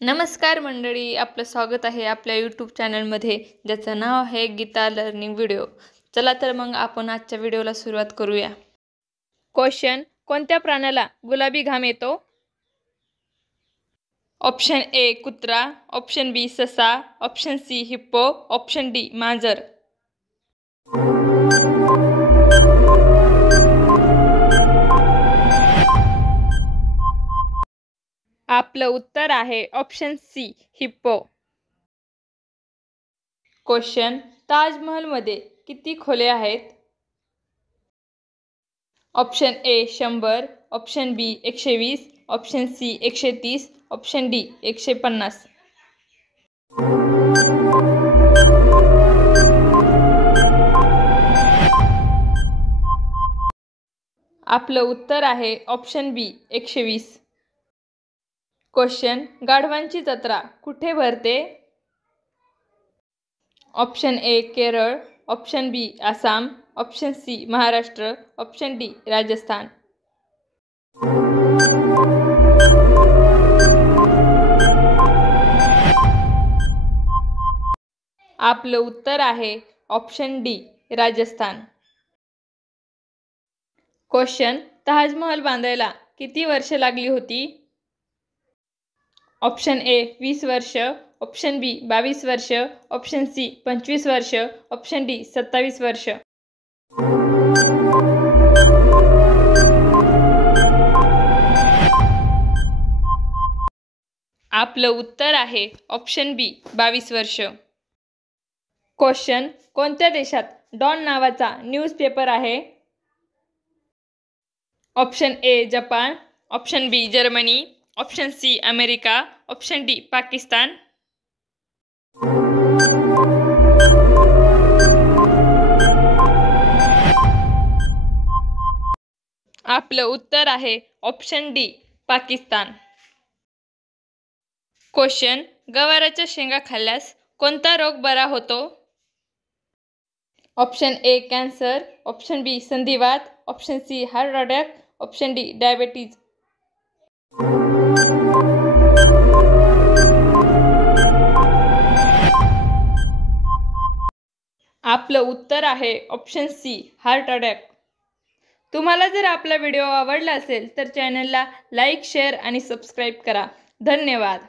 नमस्कार मंडळी, आपलं स्वागत आहे आपल्या यूट्यूब चॅनलमध्ये, ज्याचं नाव आहे गीता लर्निंग व्हिडिओ। चला तर मग आपण आजच्या व्हिडिओला सुरुवात करूया। क्वेश्चन, कोणत्या प्राण्याला गुलाबी घाम येतो? ऑप्शन ए कुत्रा, ऑप्शन बी ससा, option C hippo, option D मांजर। आपलं उत्तर आहे ऑप्शन सी हिप्पो। क्वेश्चन, ताजमहलमध्ये किती खोल्या आहेत? Option A 100, option B 120, option C 130, option D 150। आपलं उत्तर आहे ऑप्शन बी 120। क्वेश्चन, गाढवांची जत्रा कुठे भरते? Option A Kerala, option B Assam, option C Maharashtra, option D Rajasthan. आपलं उत्तर आहे option D Rajasthan. Question, Taj Mahal बांधायला किती वर्षे लागली होती? ऑप्शन ए 20 वर्ष, ऑप्शन बी 22 वर्ष, ऑप्शन सी 25 वर्ष, ऑप्शन डी 27 वर्ष। आपलं उत्तर आहे ऑप्शन बी 22 वर्ष। क्वेश्चन, कोणत्या देशात डॉन नावाचा न्यूजपेपर आहे? Option A Japan, option B Germany, option C America, option D Pakistan. आपलं उत्तर आहे ऑप्शन डी पाकिस्तान। क्वेश्चन, गवाराच्या शेंगा खाल्ल्यास कोणता रोग बरा होतो? Option A cancer, option B संधिवात, option C heart attack, option D diabetes. आपलं उत्तर आहे ऑप्शन सी हार्ट अटॅक। तुम्हाला जर आपला व्हिडिओ आवडला असेल तर चॅनलला लाईक, शेअर आणि सबस्क्राईब करा। धन्यवाद।